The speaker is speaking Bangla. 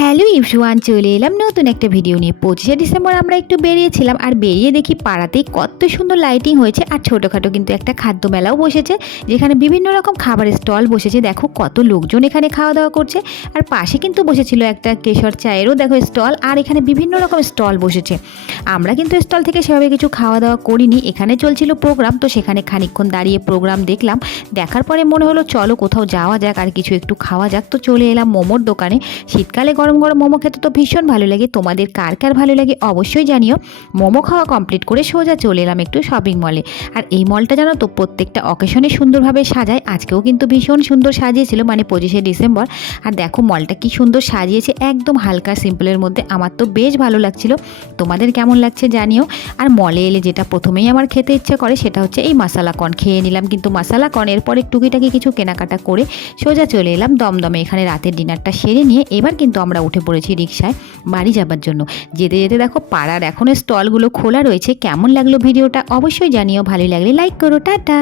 হ্যালো ইভরিওয়ান চলে এলাম নতুন একটা ভিডিও নিয়ে। পঁচিশে ডিসেম্বর আমরা একটু বেরিয়েছিলাম আর বেরিয়ে দেখি পাড়াতেই কত সুন্দর লাইটিং হয়েছে আর ছোটোখাটো কিন্তু একটা খাদ্য মেলাও বসেছে, যেখানে বিভিন্ন রকম খাবারের স্টল বসেছে। দেখো কত লোকজন এখানে খাওয়া দাওয়া করছে আর পাশে কিন্তু বসেছিল একটা কেশর চায়েরও দেখো স্টল আর এখানে বিভিন্ন রকম স্টল বসেছে। আমরা কিন্তু স্টল থেকে সেভাবে কিছু খাওয়া দাওয়া করিনি, এখানে চলছিল প্রোগ্রাম তো সেখানে খানিকক্ষণ দাঁড়িয়ে প্রোগ্রাম দেখলাম। দেখার পরে মনে হলো চলো কোথাও যাওয়া যাক আর কিছু একটু খাওয়া যাক। তো চলে এলাম মোমোর দোকানে। শীতকালে গরম গরম মোমো খেতে তো ভীষণ ভালো লাগে। তোমাদের কার কার ভালো লাগে অবশ্যই জানিও। মোমো খাওয়া কমপ্লিট করে সোজা চলে এলাম একটু শপিং মলে আর এই মলটা জানো তো, প্রত্যেকটা অকেশনে সুন্দরভাবে সাজায়। আজকেও কিন্তু ভীষণ সুন্দর সাজিয়েছিল মানে পঁচিশে ডিসেম্বর। আর দেখো মলটা কি সুন্দর সাজিয়েছে, একদম হালকা সিম্পলের মধ্যে। আমার তো বেশ ভালো লাগছিল। তোমাদের কেমন লাগছে জানিও। আর মলে এলে যেটা প্রথমেই আমার খেতে ইচ্ছে করে, সেটা হচ্ছে এই মশালা কর্ন খেয়ে নিলাম কিন্তু মশালা কর্ন এরপরে টুকিটাকি কিছু কেনাকাটা করে সোজা চলে এলাম দমদমে। এখানে রাতের ডিনারটা সেরে নিয়ে এবার কিন্তু আমরা উঠে পড়েছি রিক্সায় বাড়ি যাবার জন্য। যেতে যেতে দেখো পাড়ার এখনও স্টলগুলো খোলা রয়েছে। কেমন লাগল ভিডিওটা অবশ্যই জানিও। ভালো লাগলে লাইক করো। টাটা।